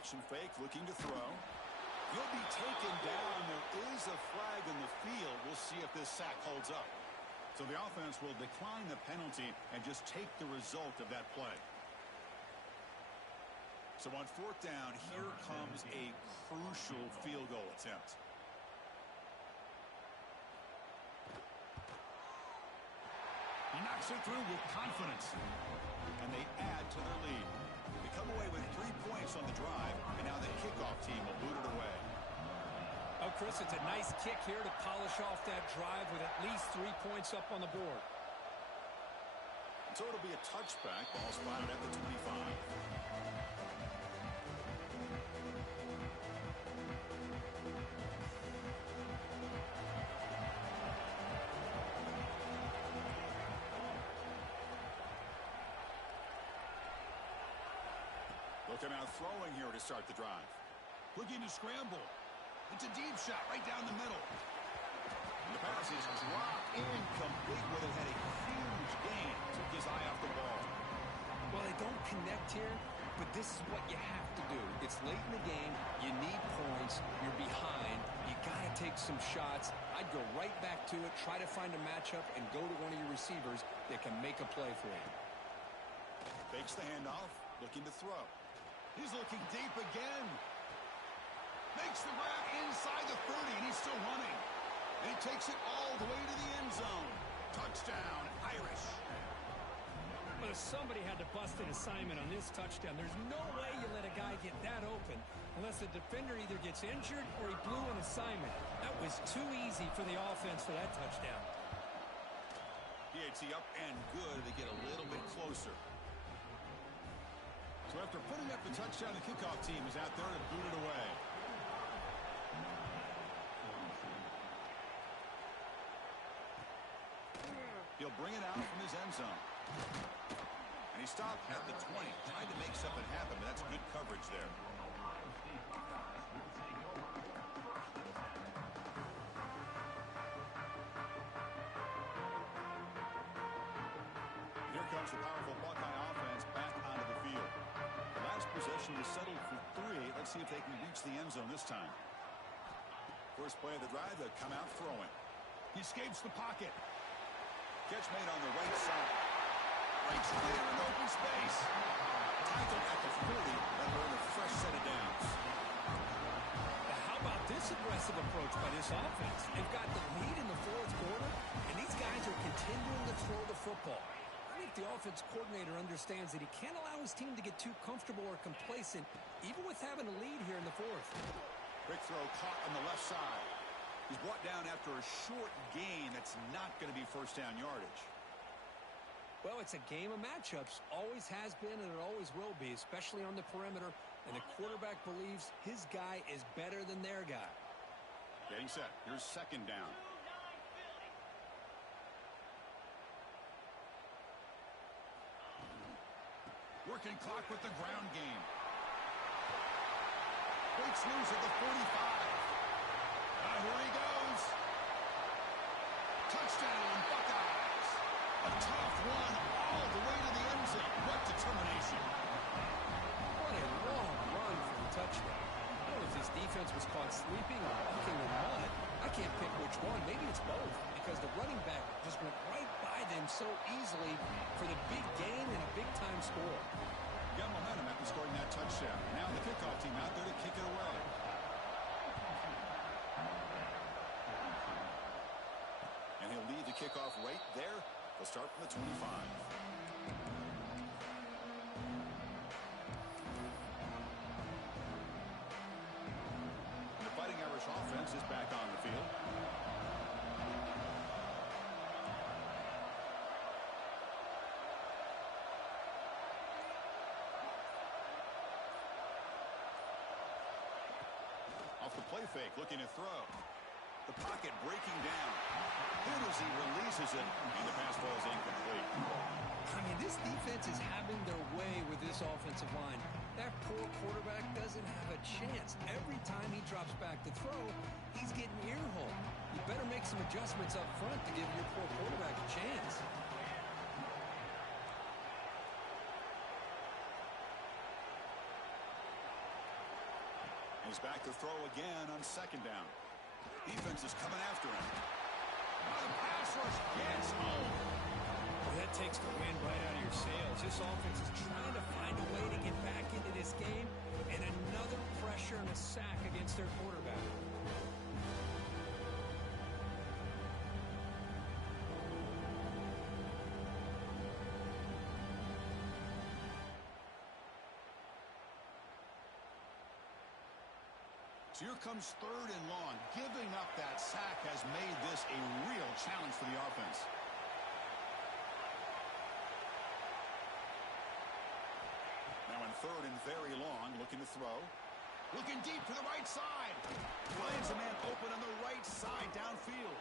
Action fake, looking to throw. He'll be taken down. There is a flag in the field. We'll see if this sack holds up. So the offense will decline the penalty and just take the result of that play. So on 4th down, here comes a crucial field goal attempt. He knocks it through with confidence. And they add to their lead. They come away with 3 points on the drive, and now the kickoff team will boot it away. Oh, Chris, it's a nice kick here to polish off that drive with at least 3 points up on the board. So it'll be a touchback. Ball spotted at the 25. Looking out throwing here to start the drive. Looking to scramble. It's a deep shot right down the middle. And the pass is dropped incomplete, where they had a huge gain. Took his eye off the ball. Well, they don't connect here, but this is what you have to do. It's late in the game. You need points. You're behind. You got to take some shots. I'd go right back to it, try to find a matchup, and go to one of your receivers that can make a play for you. Fakes the handoff, looking to throw. He's looking deep again. Makes the grab inside the 30, and he's still running. And he takes it all the way to the end zone. Touchdown, Irish. Well, somebody had to bust an assignment on this touchdown. There's no way you let a guy get that open unless the defender either gets injured or he blew an assignment. That was too easy for the offense for that touchdown. PAT up and good. They get a little bit closer. So after putting up the touchdown, the kickoff team is out there to boot it away. He'll bring it out from his end zone. And he stopped at the 20, trying to make something happen, but that's good coverage there. Here comes the powerful Buckeye offense back onto the field. The last possession was settled for 3. Let's see if they can reach the end zone this time. First play of the drive, they'll come out throwing. He escapes the pocket. Catch made on the right side. Breaks clear in open space. Tackled at the 40. That'll earn a fresh set of downs. But how about this aggressive approach by this offense? They've got the lead in the fourth quarter, and these guys are continuing to throw the football. I think the offense coordinator understands that he can't allow his team to get too comfortable or complacent, even with having a lead here in the fourth. Quick throw caught on the left side. He's brought down after a short gain that's not going to be first down yardage. Well, it's a game of matchups. Always has been and it always will be, especially on the perimeter. And the quarterback believes his guy is better than their guy. Getting set. Here's second down. Working clock with the ground game. Breaks loose at the 45. Here he goes. Touchdown, Buckeyes. A tough one all the way to the end zone. What determination. What a long run for the touchdown. I don't know if this defense was caught sleeping or walking in mud. I can't pick which one. Maybe it's both, because the running back just went right by them so easily for the big gain and a big-time score. Got momentum after scoring that touchdown. Now the kickoff team out there to kick it away. And he'll lead the kickoff right there. They'll start from the 25. And the Fighting Irish offense is back on the field. Off the play fake, looking to throw. The pocket breaking down. Good as he releases it, and the pass ball is incomplete. I mean, this defense is having their way with this offensive line. That poor quarterback doesn't have a chance. Every time he drops back to throw, he's getting ear-hole. You better make some adjustments up front to give your poor quarterback a chance. He's back to throw again on second down. Defense is coming after him. The pass rush gets home. Well, that takes the wind right out of your sails. This offense is trying to find a way to get back into this game, and another pressure and a sack against their quarterback. So here comes third and long. Giving up that sack has made this a real challenge for the offense. Now in third and very long, looking to throw. Looking deep to the right side. Finds a man open on the right side downfield.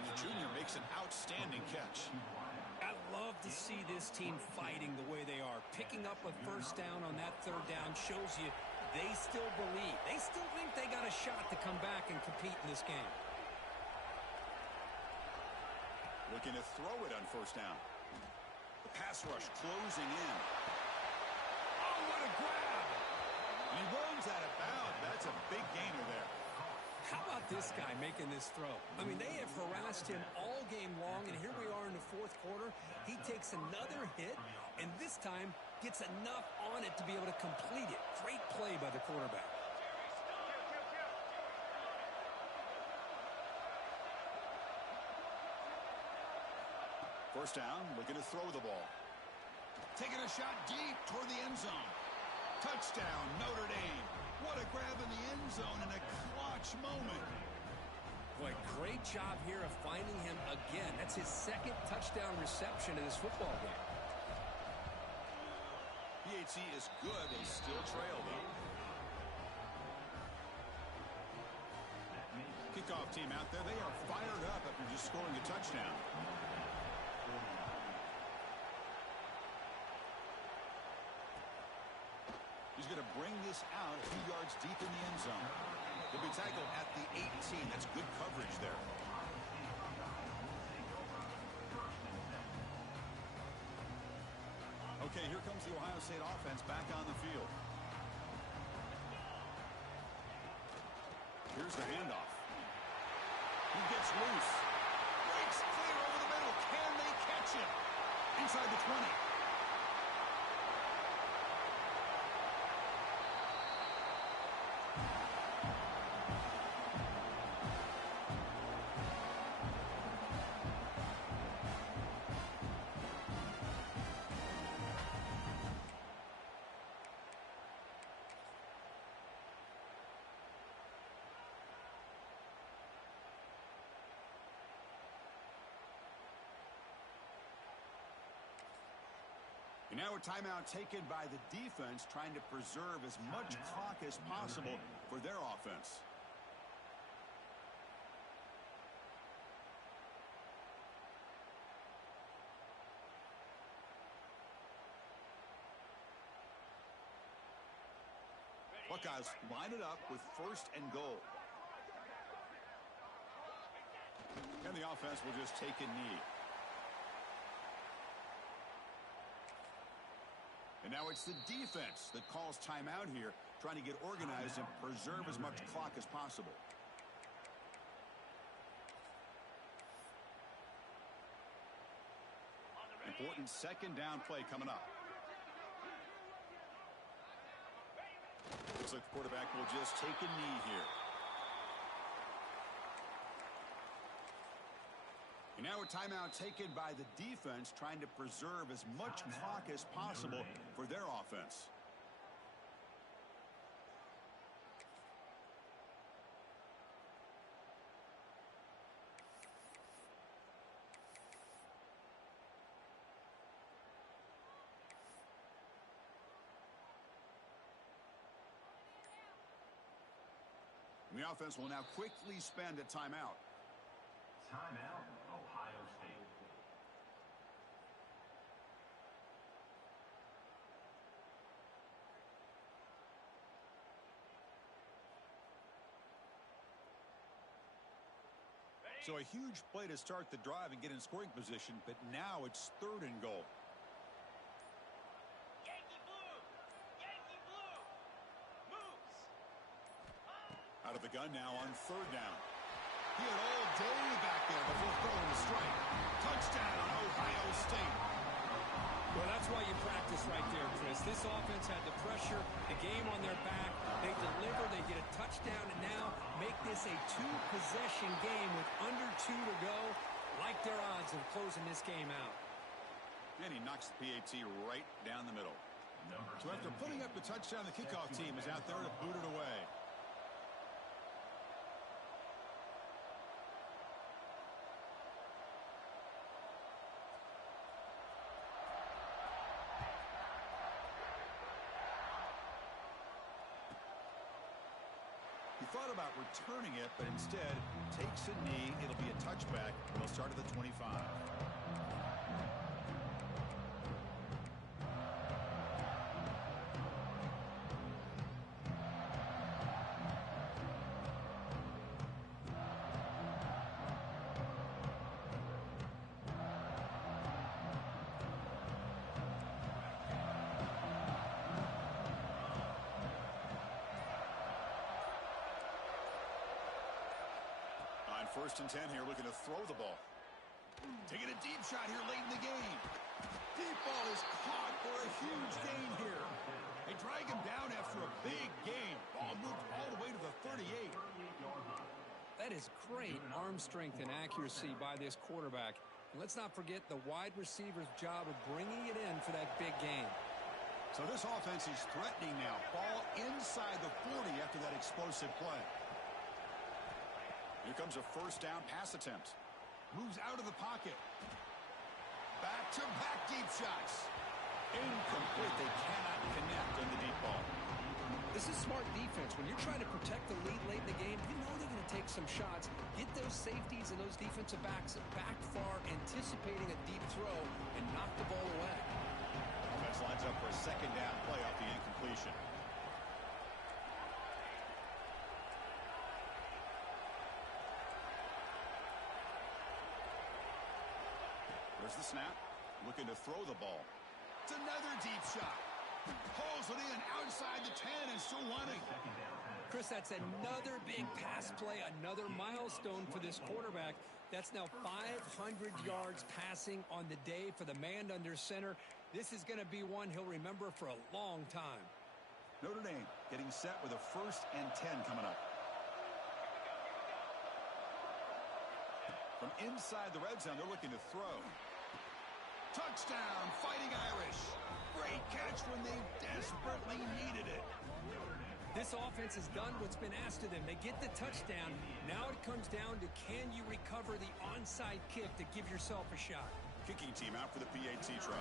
And the junior makes an outstanding catch. I love to see this team fighting the way they are. Picking up a first down on that third down shows you they still believe. They still think they got a shot to come back and compete in this game. Looking to throw it on first down. The pass rush closing in. Oh, what a grab! And he runs out of bounds. That's a big gainer there. How about this guy making this throw? I mean, they have harassed him all game long, and here we are in the fourth quarter. He takes another hit, and this time gets enough on it to be able to complete it. Great play by the quarterback. First down, looking to throw the ball. Taking a shot deep toward the end zone. Touchdown, Notre Dame. What a grab in the end zone in a clutch moment. Boy, great job here of finding him again. That's his second touchdown reception in this football game. PAT is good. They still trail, though. Kickoff team out there. They are fired up after just scoring a touchdown. He's going to bring this out a few yards deep in the end zone. He'll be tackled at the 18. That's good coverage there. Okay, here comes the Ohio State offense back on the field. Here's the handoff. He gets loose. Breaks clear over the middle. Can they catch him? Inside the 20. And now a timeout taken by the defense, trying to preserve as much clock as possible for their offense. Buckeyes line it up with first and goal. And the offense will just take a knee. And now it's the defense that calls timeout here, trying to get organized and preserve as much clock as possible. Important second down play coming up. Looks like the quarterback will just take a knee here. And now a timeout taken by the defense, trying to preserve as much clock as possible for their offense. And the offense will now quickly spend a timeout. Timeout, Ohio State. So a huge play to start the drive and get in scoring position, but now it's third and goal. Yankee Blue moves. Out of the gun now on third down. He had all day back there before throwing the strike. Touchdown, Ohio State. Well, that's why you practice right there, Chris. This offense had the pressure, the game on their back. They deliver, they get a touchdown, and now make this a two-possession game with under 2 to go. Like their odds of closing this game out. And he knocks the PAT right down the middle. So after putting up the touchdown, the kickoff team is out there to boot it away. He thought about returning it, but instead takes a knee. It'll be a touchback. It'll start at the 25. First and 10 here, looking to throw the ball. Taking a deep shot here late in the game. Deep ball is caught for a huge gain here. They drag him down after a big gain. Ball moved all the way to the 38. That is great arm strength and accuracy by this quarterback. And let's not forget the wide receiver's job of bringing it in for that big gain. So this offense is threatening now. Ball inside the 40 after that explosive play. Here comes a first down pass attempt. Moves out of the pocket. Back-to-back deep shots. Incomplete. They cannot connect on the deep ball. This is smart defense. When you're trying to protect the lead late in the game, you know they're going to take some shots. Get those safeties and those defensive backs back far, anticipating a deep throw, and knock the ball away. Offense lines up for a second down play off the incompletion. There's the snap. Looking to throw the ball. It's another deep shot. Pulls it in outside the 10 and still running. Chris, that's another big pass play, another milestone for this quarterback. That's now 500 yards passing on the day for the man under center. This is going to be one he'll remember for a long time. Notre Dame getting set with a 1st and 10 coming up. From inside the red zone, they're looking to throw. Touchdown, Fighting Irish. Great catch when they desperately needed it. This offense has done what's been asked of them. They get the touchdown. Now it comes down to, can you recover the onside kick to give yourself a shot? Kicking team out for the PAT try.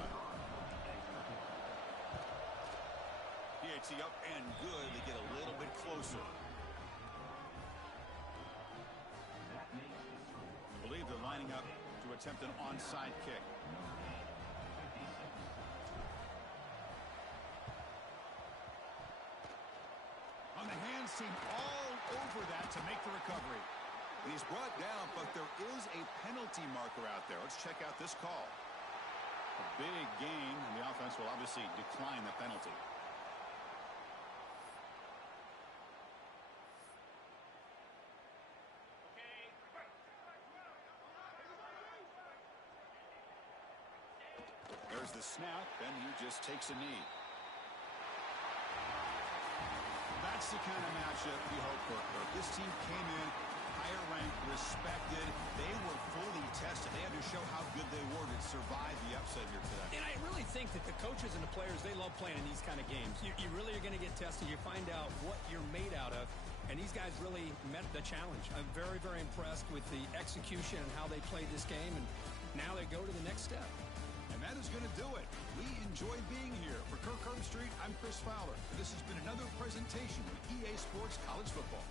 PAT up and good. They get a little bit closer. I believe they're lining up to attempt an onside kick. On the hands team all over that to make the recovery. And he's brought down, but there is a penalty marker out there. Let's check out this call. A big gain, and the offense will obviously decline the penalty. There's the snap, and he just takes a knee. That's the kind of matchup we hope for. This team came in higher ranked, respected. They were fully tested. They had to show how good they were to survive the upset here today. And I really think that the coaches and the players, they love playing in these kind of games. You really are going to get tested. You find out what you're made out of. And these guys really met the challenge. I'm very, very impressed with the execution and how they played this game. And now they go to the next step. And that is going to do it. We enjoyed being here. For Kirk Herbstreit, I'm Chris Fowler. And this has been another presentation of EA Sports College Football.